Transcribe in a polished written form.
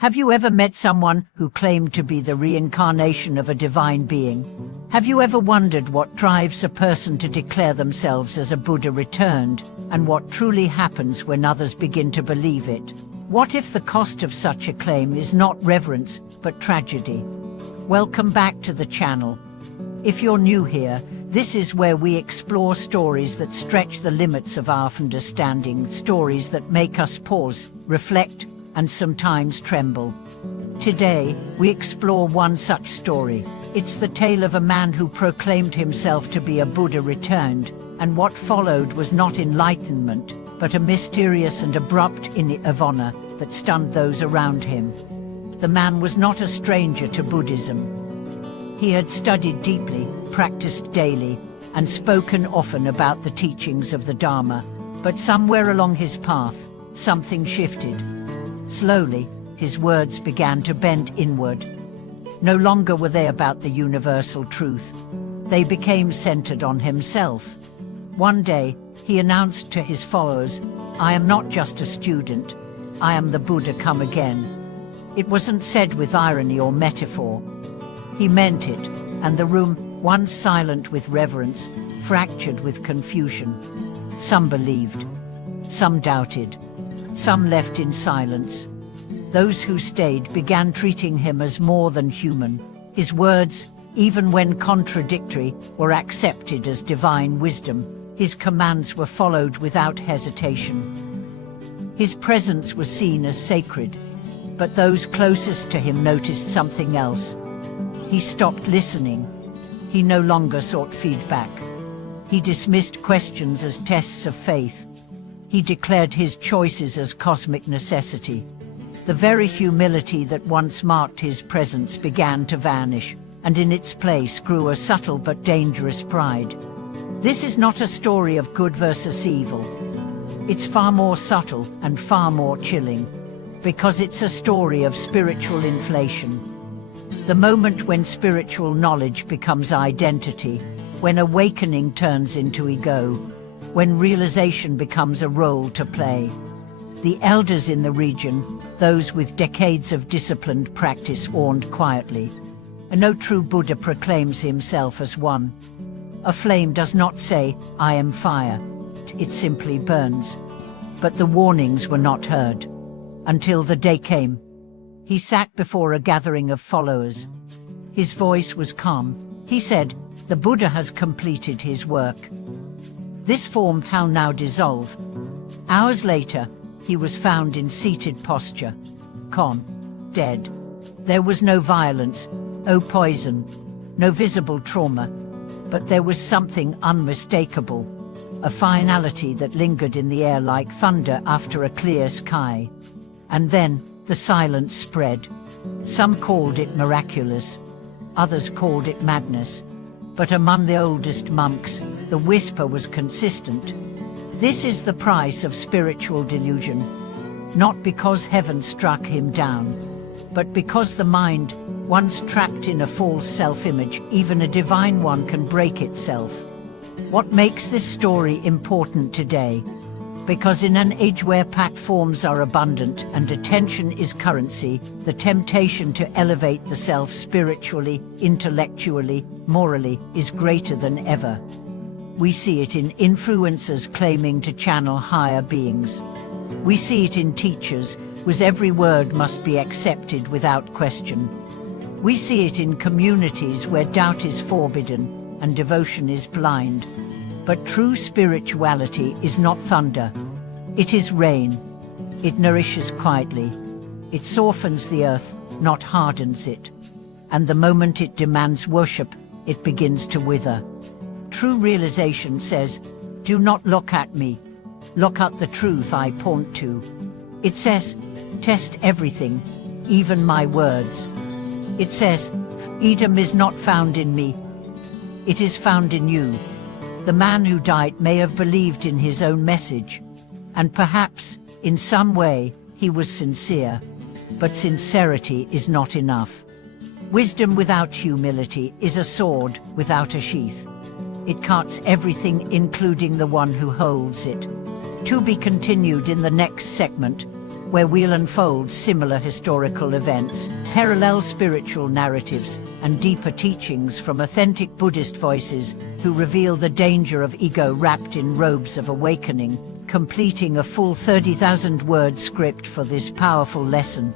Have you ever met someone who claimed to be the reincarnation of a divine being? Have you ever wondered what drives a person to declare themselves as a Buddha returned, and what truly happens when others begin to believe it? What if the cost of such a claim is not reverence, but tragedy? Welcome back to the channel. If you're new here, this is where we explore stories that stretch the limits of our understanding, stories that make us pause, reflect, and sometimes tremble. Today, we explore one such story. It's the tale of a man who proclaimed himself to be a Buddha returned, and what followed was not enlightenment, but a mysterious and abrupt of honor that stunned those around him. The man was not a stranger to Buddhism. He had studied deeply, practiced daily, and spoken often about the teachings of the Dharma, but somewhere along his path, something shifted. Slowly, his words began to bend inward. No longer were they about the universal truth. They became centered on himself. One day, he announced to his followers, "I am not just a student. I am the Buddha come again." It wasn't said with irony or metaphor. He meant it, and the room, once silent with reverence, fractured with confusion. Some believed, some doubted, some left in silence. Those who stayed began treating him as more than human. His words, even when contradictory, were accepted as divine wisdom. His commands were followed without hesitation. His presence was seen as sacred, but those closest to him noticed something else. He stopped listening. He no longer sought feedback. He dismissed questions as tests of faith. He declared his choices as cosmic necessity. The very humility that once marked his presence began to vanish, and in its place grew a subtle but dangerous pride. This is not a story of good versus evil. It's far more subtle and far more chilling, because it's a story of spiritual inflation. The moment when spiritual knowledge becomes identity, when awakening turns into ego, when realization becomes a role to play. The elders in the region, those with decades of disciplined practice, warned quietly. No true Buddha proclaims himself as one. A flame does not say, "I am fire." It simply burns. But the warnings were not heard. Until the day came. He sat before a gathering of followers. His voice was calm. He said, "The Buddha has completed his work." This form shall now dissolve. Hours later, he was found in seated posture, calm, dead. There was no violence, no poison, no visible trauma, but there was something unmistakable, a finality that lingered in the air like thunder after a clear sky. And then the silence spread. Some called it miraculous, others called it madness, but among the oldest monks, the whisper was consistent. This is the price of spiritual delusion, not because heaven struck him down, but because the mind, once trapped in a false self-image, even a divine one, can break itself. What makes this story important today? Because in an age where platforms are abundant and attention is currency, the temptation to elevate the self spiritually, intellectually, morally is greater than ever. We see it in influencers claiming to channel higher beings. We see it in teachers whose every word must be accepted without question. We see it in communities where doubt is forbidden and devotion is blind. But true spirituality is not thunder. It is rain. It nourishes quietly. It softens the earth, not hardens it. And the moment it demands worship, it begins to wither. True realization says, "Do not look at me. Look at the truth I point to." It says, "Test everything, even my words." It says, "Freedom is not found in me. It is found in you." The man who died may have believed in his own message, and perhaps, in some way, he was sincere. But sincerity is not enough. Wisdom without humility is a sword without a sheath. It cuts everything, including the one who holds it. To be continued in the next segment. where we'll unfold similar historical events, parallel spiritual narratives, and deeper teachings from authentic Buddhist voices who reveal the danger of ego wrapped in robes of awakening, completing a full 30,000-word script for this powerful lesson.